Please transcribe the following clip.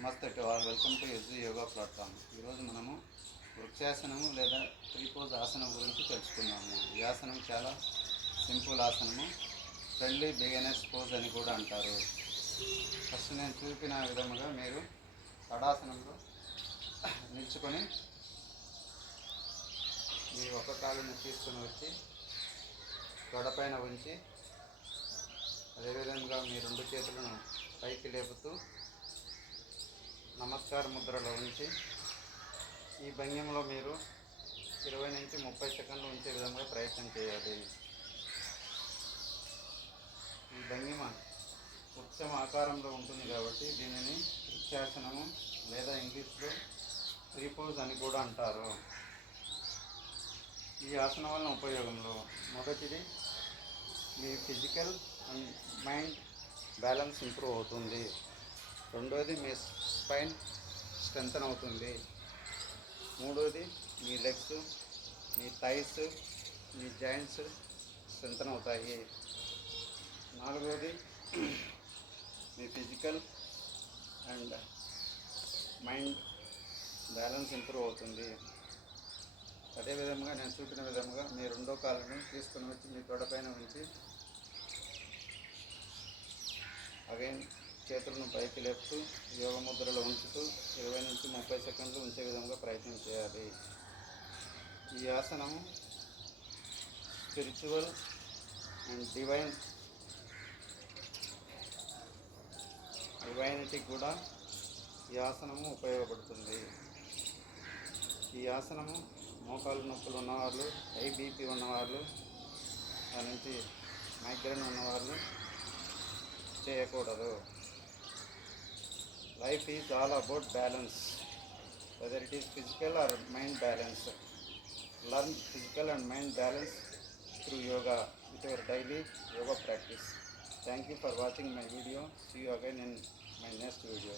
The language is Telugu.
నమస్తే to all, welcome to SG yoga platform. ఈరోజు మనము వృక్షాసనము లేదా త్రిపోజ్ ఆసనం గురించి తెలుసుకుందాము. ఈ ఆసనం చాలా సింపుల్ ఆసనము, ఫ్రెండ్లీ బిగినర్స్ పోజ్ అని కూడా అంటారు. ఫస్ట్ నేను చూపిన విధముగా మీరు తడాసనంలో నిల్చుకొని మీ ఒక కాలుని తీసుకొని వచ్చి గొడపైన ఉంచి, అదేవిధంగా మీ రెండు చేతులను పైకి లేపుతూ నమస్కార ముద్రలో ఉంచి ఈ భంగిమలో మీరు 20 నుంచి 30 సెకండ్లు ఉంచే విధంగా ప్రయత్నం చేయాలి. ఈ భంగిమ వృక్షం ఆకారంలో ఉంటుంది కాబట్టి దీనిని వృక్షాసనము లేదా ఇంగ్లీష్లో త్రిపోజ్ అని కూడా అంటారు. ఈ ఆసనం వలన ఉపయోగంలో మొదటిది, మీ physical and mind balance improve అవుతుంది. రెండోది, మీ స్పైన్ స్ట్రెంథన్ అవుతుంది. మూడోది, మీ లెగ్స్, మీ థైస్, మీ జాయింట్స్ స్ట్రెంథన్ అవుతాయి. నాలుగోది, మీ physical and mind balance improve అవుతుంది. అదేవిధంగా నేను చూపిన విధంగా మీ రెండో కాళ్ళను తీసుకుని వచ్చి మీ తొడపైన ఉంచి అగైన్ చేతులను పైకి లేపుతూ యోగ ముద్రలో ఉంచుతూ 20 నుంచి 30 సెకండ్లు ఉంచే విధంగా ప్రయత్నం చేయాలి. ఈ ఆసనము స్పిరిచువల్ అండ్ డివైనిటీకి కూడా ఈ ఆసనము ఉపయోగపడుతుంది. ఈ ఆసనము మోకాలు నొప్పులు ఉన్నవాళ్ళు, హై బీపీ ఉన్నవాళ్ళు, దాని నుంచి మైగ్రేన్ ఉన్నవాళ్ళు చేయకూడదు. Life is all about balance, whether it is physical or mind balance. Learn physical and mind balance through yoga with your daily yoga practice. Thank you for watching my video. See you again in my next video.